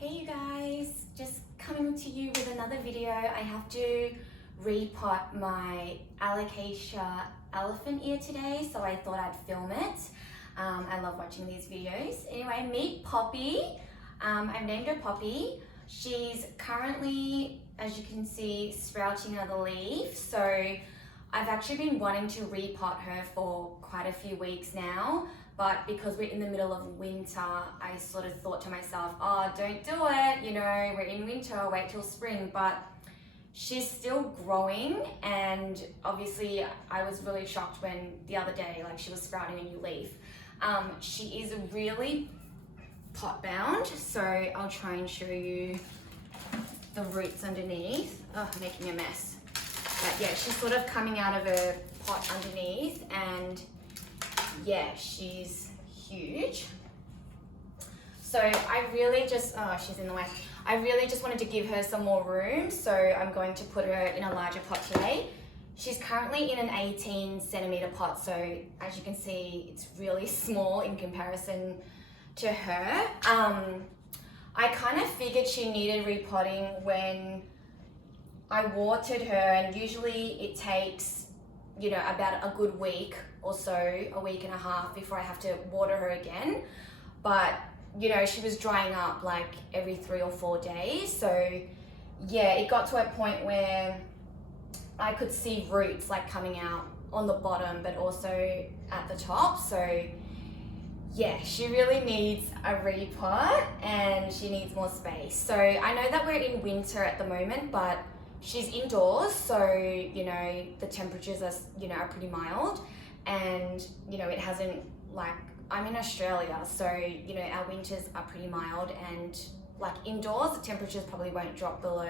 Hey you guys, just coming to you with another video. I have to repot my Alocasia Elephant Ear today, so I thought I'd film it. I love watching these videos. Anyway, meet Poppy. I've named her Poppy. She's currently, as you can see, sprouting another leaf. So I've actually been wanting to repot her for quite a few weeks now. But because we're in the middle of winter, I sort of thought to myself, oh, don't do it, you know, we're in winter, wait till spring. But she's still growing, and obviously I was really shocked when the other day, like, she was sprouting a new leaf. She is really pot bound, so I'll try and show you the roots underneath. Oh, making a mess. But yeah, she's sort of coming out of her pot underneath, and yeah, she's huge. So I really just, oh, she's in the way. I really just wanted to give her some more room, so I'm going to put her in a larger pot today. She's currently in an 18 centimeter pot, so as you can see, it's really small in comparison to her. I kind of figured she needed repotting when I watered her, and usually it takes, you know, about a good week or so, a week and a half before I have to water her again. But, you know, she was drying up like every 3 or 4 days. So yeah, it got to a point where I could see roots like coming out on the bottom, but also at the top. So yeah, she really needs a repot and she needs more space. So I know that we're in winter at the moment, but she's indoors, so, you know, the temperatures are, you know, are pretty mild. And, you know, it hasn't, like, I'm in Australia, so, you know, our winters are pretty mild, and like indoors, the temperatures probably won't drop below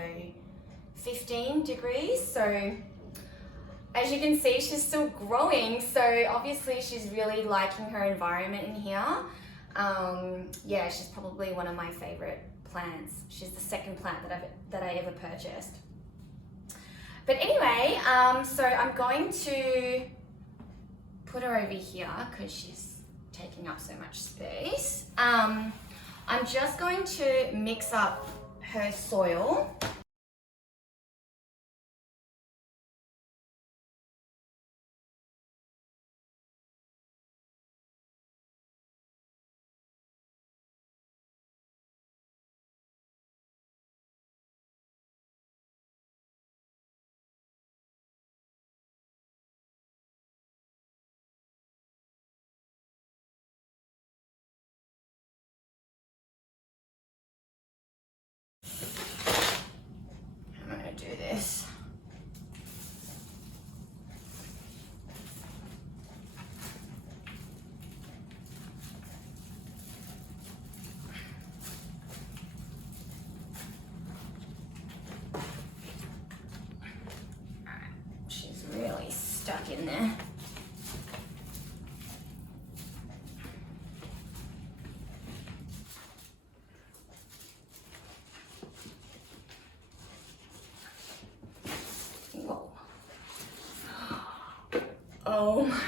15 degrees. So as you can see, she's still growing. So obviously she's really liking her environment in here. Yeah, she's probably one of my favorite plants. She's the second plant that I ever purchased. But anyway, so I'm going to put her over here because she's taking up so much space. I'm just going to mix up her soil. Do this. Alright, she's really stuck in there. Oh my,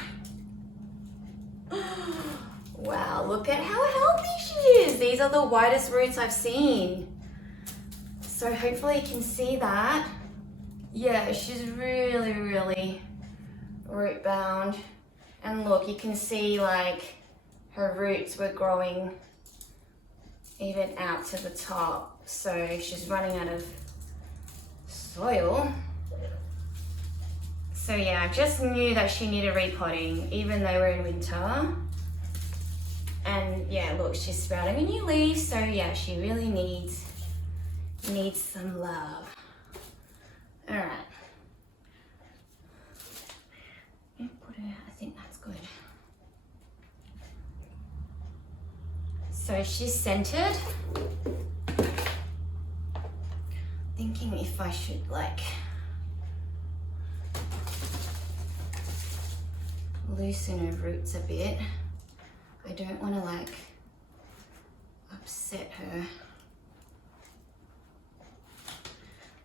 wow, look at how healthy she is. These are the widest roots I've seen. So hopefully you can see that. Yeah, she's really, really root bound. And look, you can see like her roots were growing even out to the top. So she's running out of soil. So yeah, I just knew that she needed repotting, even though we're in winter. And yeah, look, she's sprouting a new leaf, so yeah, she really needs some love. All right. Put her, I think that's good. So she's centered. Thinking if I should like loosen her roots a bit. I don't want to like upset her.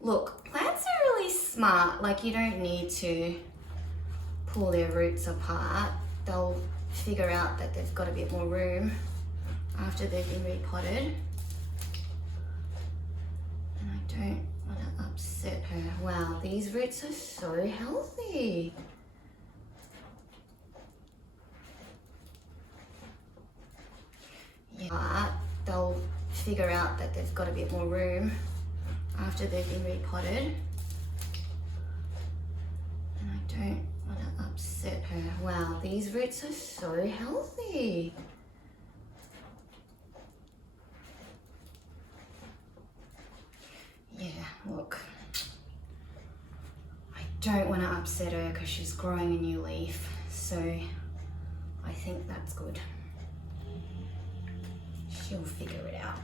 Look, plants are really smart. Like, you don't need to pull their roots apart. They'll figure out that they've got a bit more room after they've been repotted. don't want to upset her. Wow, these roots are so healthy. Yeah, but they'll figure out that they've got a bit more room after they've been repotted. And I don't want to upset her. Wow, these roots are so healthy. Yeah, look. I don't want to upset her because she's growing a new leaf. So I think that's good. She'll figure it out.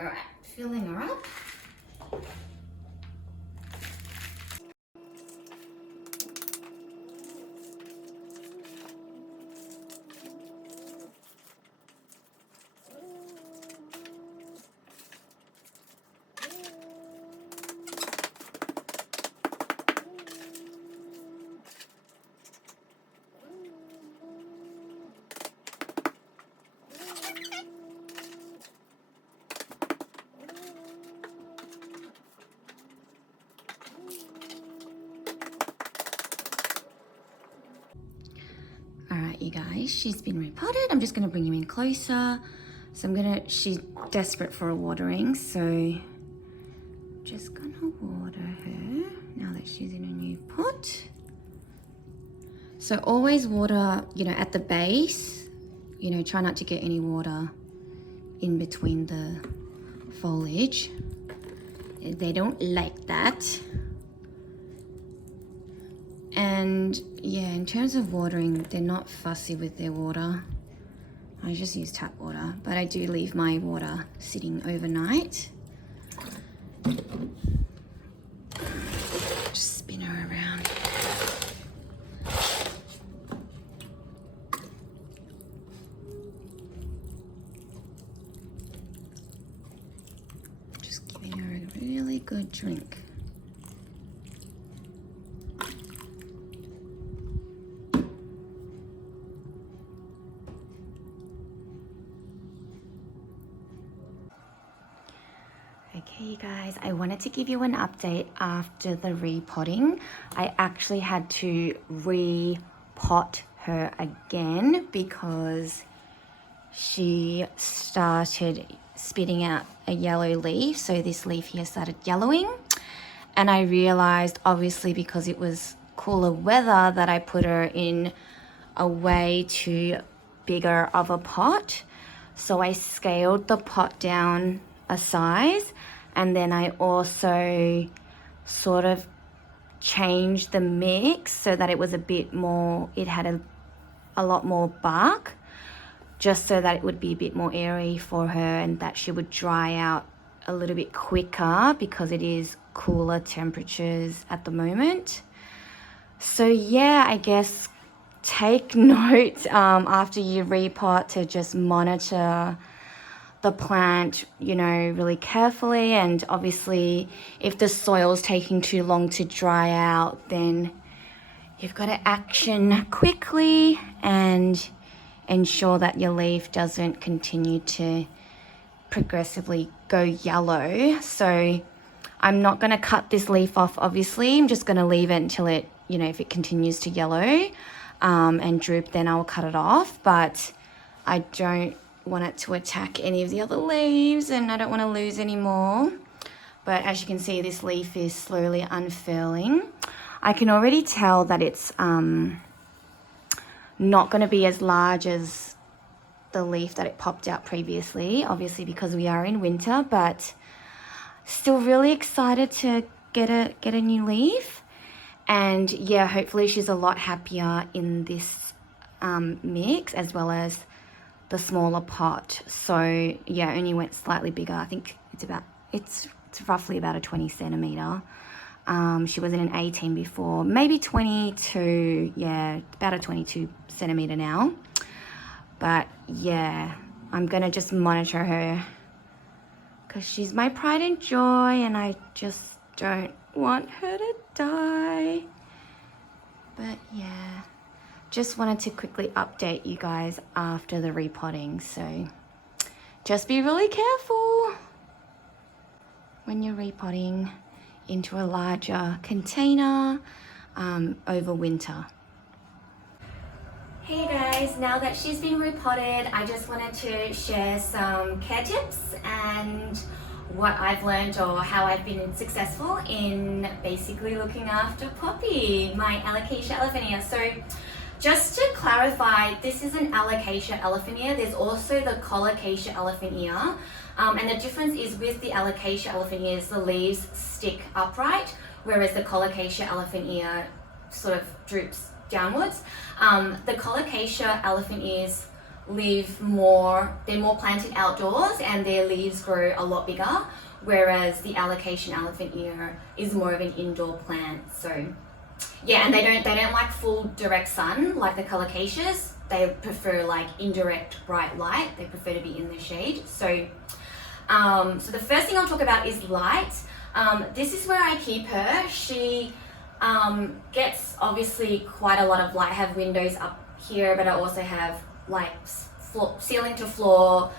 All right, filling her up. All right, you guys, she's been repotted. I'm just gonna bring you in closer. So she's desperate for a watering, so just gonna water her now that she's in a new pot. So always water, at the base, try not to get any water in between the foliage. They don't like that. And yeah, in terms of watering, they're not fussy with their water. I just use tap water, but I do leave my water sitting overnight. Just spin her around. Just giving her a really good drink. Okay, you guys, I wanted to give you an update after the repotting. I actually had to repot her again because she started spitting out a yellow leaf. So this leaf here started yellowing. And I realized, obviously, because it was cooler weather, that I put her in a way too bigger of a pot. So I scaled the pot down a size, and then I also sort of changed the mix so that it was a bit more, it had a lot more bark, just so that it would be a bit more airy for her and that she would dry out a little bit quicker because it is cooler temperatures at the moment. So yeah, I guess take note after you repot to just monitor the plant, really carefully. And obviously, if the soil's taking too long to dry out, then you've got to action quickly and ensure that your leaf doesn't continue to progressively go yellow. So I'm not going to cut this leaf off, obviously. I'm just going to leave it until it, if it continues to yellow and droop, then I'll cut it off. But I don't want it to attack any of the other leaves, and I don't want to lose any more. But as you can see, this leaf is slowly unfurling. I can already tell that it's not going to be as large as the leaf that it popped out previously, obviously because we are in winter, but still really excited to get a new leaf. And yeah, hopefully she's a lot happier in this mix as well as the smaller pot. So yeah, only went slightly bigger. I think it's roughly about a 20 centimeter. She was in an 18 before, maybe 22. Yeah, about a 22 centimeter now. But yeah, I'm gonna just monitor her because she's my pride and joy, and I just don't want her to die. But yeah, just wanted to quickly update you guys after the repotting. So just be really careful when you're repotting into a larger container over winter. Hey guys, now that she's been repotted, I just wanted to share some care tips and what I've learned or how I've been successful in basically looking after Poppy, my Alocasia Elephant Ear. So just to clarify, this is an Alocasia Elephant Ear. There's also the Colocasia Elephant Ear. And the difference is with the Alocasia Elephant Ears, the leaves stick upright, whereas the Colocasia Elephant Ear sort of droops downwards. The Colocasia Elephant Ears they're more planted outdoors and their leaves grow a lot bigger, whereas the Alocasia Elephant Ear is more of an indoor plant. So yeah, and they don't like full direct sun like the Colocasias. They prefer like indirect bright light. They prefer to be in the shade. So so the first thing I'll talk about is light. This is where I keep her. She gets obviously quite a lot of light. I have windows up here, but I also have like ceiling to floor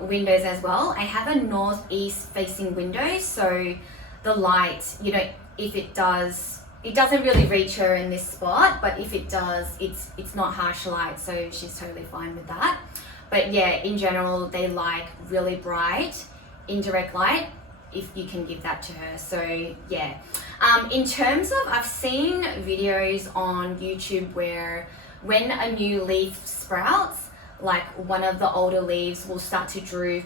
windows as well. I have a northeast facing window, so the light, you know, if it doesn't really reach her in this spot, but if it does, it's not harsh light, so she's totally fine with that. But yeah, in general, they like really bright, indirect light, if you can give that to her. So yeah, in terms of, I've seen videos on YouTube where when a new leaf sprouts, like one of the older leaves will start to droop,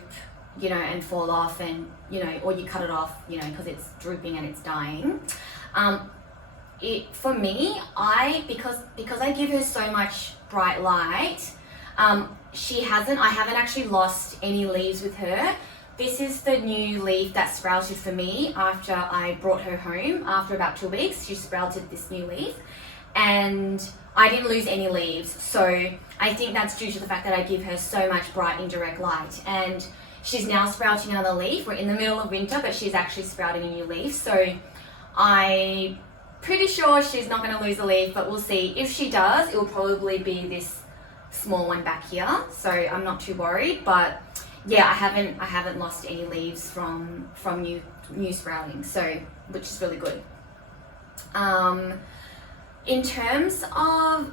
you know, and fall off, and you know, or you cut it off, you know, because it's drooping and it's dying. For me, because I give her so much bright light, I haven't actually lost any leaves with her. This is the new leaf that sprouted for me after I brought her home. After about 2 weeks, she sprouted this new leaf, and I didn't lose any leaves. So I think that's due to the fact that I give her so much bright indirect light, and she's now sprouting another leaf. We're in the middle of winter, but she's actually sprouting a new leaf. So I'm pretty sure she's not going to lose a leaf, but we'll see. If she does, it will probably be this small one back here. So I'm not too worried, but yeah, I haven't lost any leaves from new sprouting, so which is really good. In terms of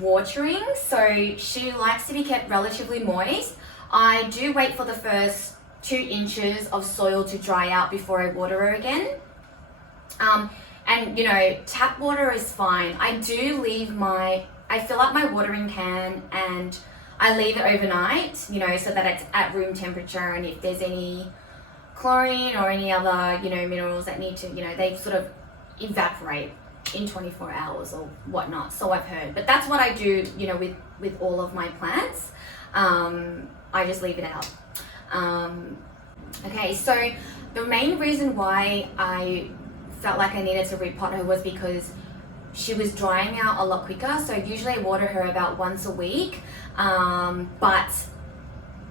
watering, so she likes to be kept relatively moist. I do wait for the first 2 inches of soil to dry out before I water her again. And you know, tap water is fine. I fill up my watering can and I leave it overnight, you know, so that it's at room temperature, and if there's any chlorine or any other, you know, minerals that need to, you know, they sort of evaporate in 24 hours or whatnot, so I've heard. But that's what I do, you know, with all of my plants. I just leave it out. Okay, so the main reason why I felt like I needed to repot her was because she was drying out a lot quicker. So usually I water her about once a week, but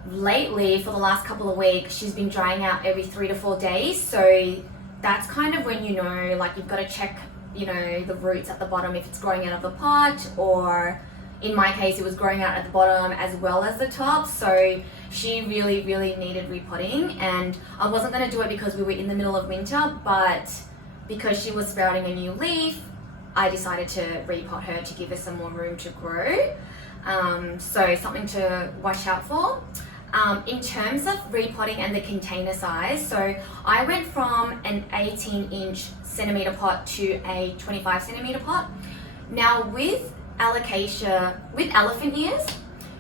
lately for the last couple of weeks she's been drying out every 3 to 4 days. So that's kind of when, you know, like you've got to check, you know, the roots at the bottom, if it's growing out of the pot, or in my case it was growing out at the bottom as well as the top. So she really needed repotting, and I wasn't going to do it because we were in the middle of winter, but because she was sprouting a new leaf, I decided to repot her to give her some more room to grow. So something to watch out for. In terms of repotting and the container size, so I went from an 18-inch centimeter pot to a 25 centimeter pot. Now with elephant ears,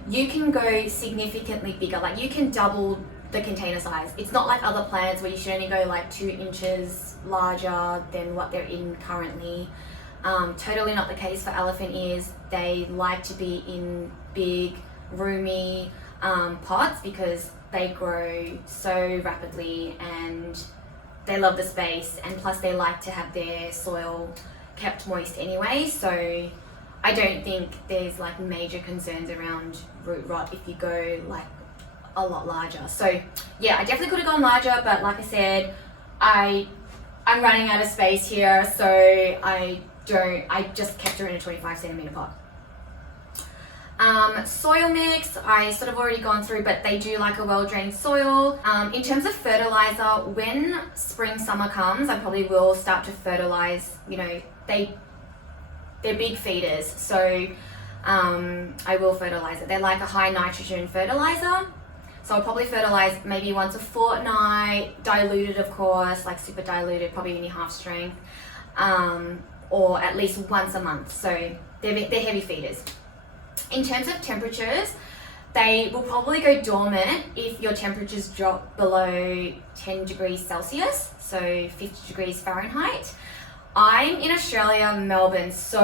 you can go significantly bigger. Like you can double the container size. It's not like other plants where you should only go like 2 inches larger than what they're in currently. Totally not the case for elephant ears. They like to be in big, roomy pots because they grow so rapidly and they love the space, and plus they like to have their soil kept moist anyway. So I don't think there's like major concerns around root rot if you go like a lot larger. So yeah, I definitely could have gone larger, but like I said, I'm running out of space here, so I I just kept her in a 25 centimeter pot. Soil mix, I sort of already gone through, but they do like a well-drained soil. In terms of fertilizer, when spring, summer comes, I probably will start to fertilize. You know, they're big feeders, so I will fertilize it. They're like a high nitrogen fertilizer. So I'll probably fertilize maybe once a fortnight, diluted of course, like super diluted, probably only half strength, or at least once a month. So they're heavy feeders. In terms of temperatures, they will probably go dormant if your temperatures drop below 10 degrees Celsius, so 50 degrees Fahrenheit. I'm in Australia, Melbourne, so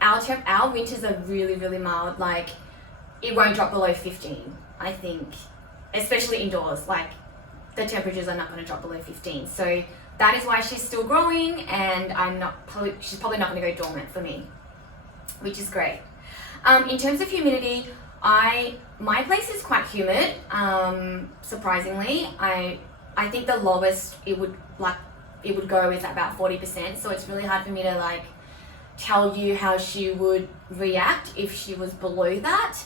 our winters are really, really mild. Like, it won't drop below 15, I think, especially indoors. Like, the temperatures are not going to drop below 15. So that is why she's still growing, and she's probably not going to go dormant for me, which is great. In terms of humidity, my place is quite humid. Surprisingly, I think the lowest it would go is about 40%. So it's really hard for me to like tell you how she would react if she was below that.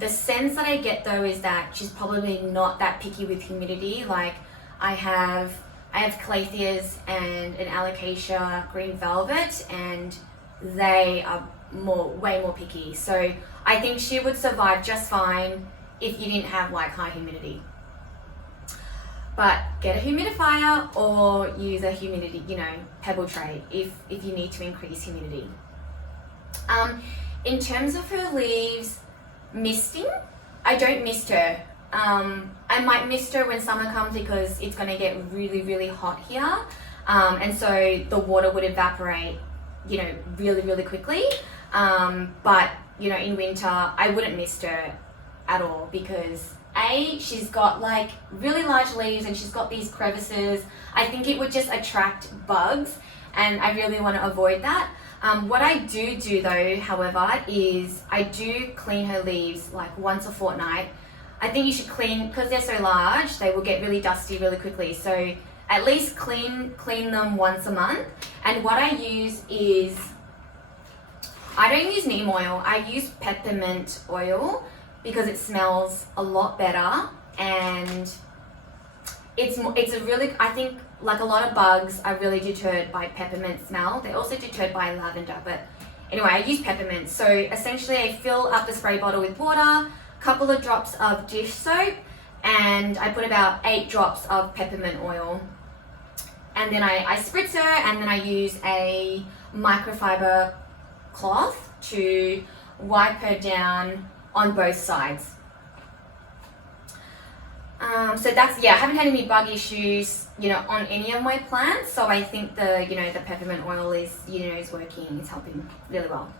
The sense that I get though is that she's probably not that picky with humidity. Like I have Calatheas and an Alocasia green velvet, and they are way more picky. So I think she would survive just fine if you didn't have like high humidity. But get a humidifier or use a humidity, pebble tray if you need to increase humidity. In terms of her leaves, misting, I don't mist her. I might mist her when summer comes because it's going to get really, really hot here. And so the water would evaporate, really, really quickly. But in winter, I wouldn't mist her at all because she's got like really large leaves and she's got these crevices. I think it would just attract bugs, and I really want to avoid that. What I do though, however, is I do clean her leaves like once a fortnight. I think you should clean, because they're so large, they will get really dusty really quickly. So at least clean them once a month. And what I use is, I don't use neem oil, I use peppermint oil because it smells a lot better, and it's a really, I think like a lot of bugs are really deterred by peppermint smell. They're also deterred by lavender, but anyway, I use peppermint. So essentially I fill up the spray bottle with water, couple of drops of dish soap, and I put about 8 drops of peppermint oil. And then I spritz her, and then I use a microfiber cloth to wipe her down on both sides. So that's, I haven't had any bug issues, on any of my plants. So I think the peppermint oil is, is working, it's helping really well.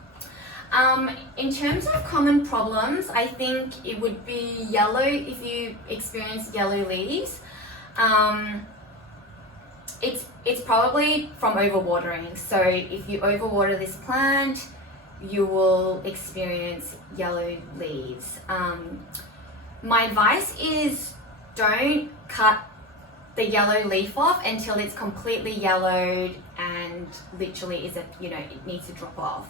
In terms of common problems, I think it would be yellow if you experience yellow leaves. It's probably from overwatering. So if you overwater this plant, you will experience yellow leaves. My advice is don't cut the yellow leaf off until it's completely yellowed and literally it needs to drop off.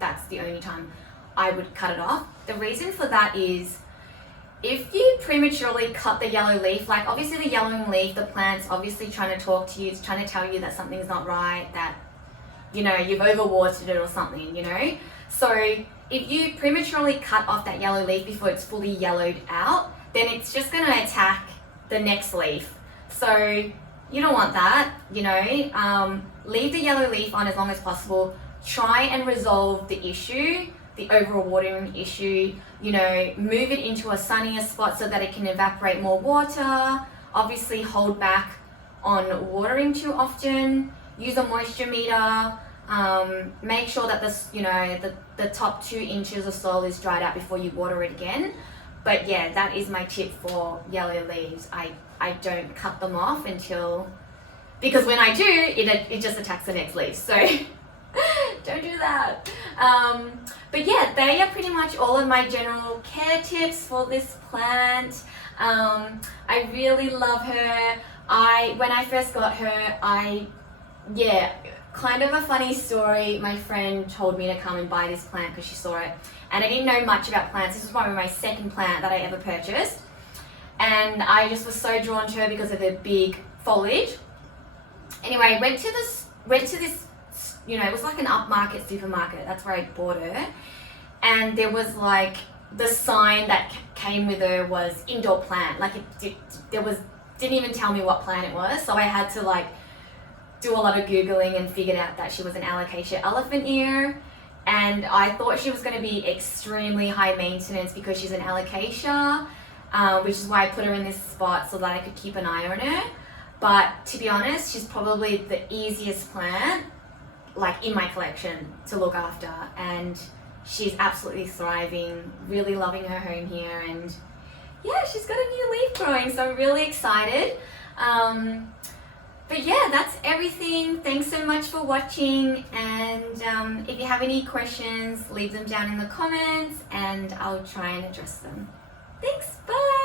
That's the only time I would cut it off. The reason for that is, if you prematurely cut the yellow leaf, like obviously the yellowing leaf, the plant's obviously trying to talk to you, it's trying to tell you that something's not right, that you've overwatered it or something, So if you prematurely cut off that yellow leaf before it's fully yellowed out, then it's just going to attack the next leaf. So you don't want that, leave the yellow leaf on as long as possible. Try and resolve the issue, the overwatering issue, move it into a sunnier spot so that it can evaporate more water. Obviously hold back on watering too often. Use a moisture meter. Make sure that the top 2 inches of soil is dried out before you water it again. But yeah, that is my tip for yellow leaves. I don't cut them off because when I do, it just attacks the next leaf. So don't do that. But yeah, they are pretty much all of my general care tips for this plant. I really love her. When I first got her, I yeah, kind of a funny story. My friend told me to come and buy this plant because she saw it, and I didn't know much about plants. This was probably my second plant that I ever purchased, and I just was so drawn to her because of the big foliage. Anyway, went to this, you know, it was like an upmarket supermarket. That's where I bought her, and there was like the sign that came with her was indoor plant. Like didn't even tell me what plant it was, so I had to like do a lot of Googling and figured out that she was an Alocasia Elephant Ear. And I thought she was going to be extremely high maintenance because she's an Alocasia, which is why I put her in this spot so that I could keep an eye on her. But to be honest, she's probably the easiest plant like in my collection to look after, and she's absolutely thriving, really loving her home here, and yeah, she's got a new leaf growing, so I'm really excited. But yeah, that's everything. Thanks so much for watching, and if you have any questions, leave them down in the comments and I'll try and address them. Thanks, bye!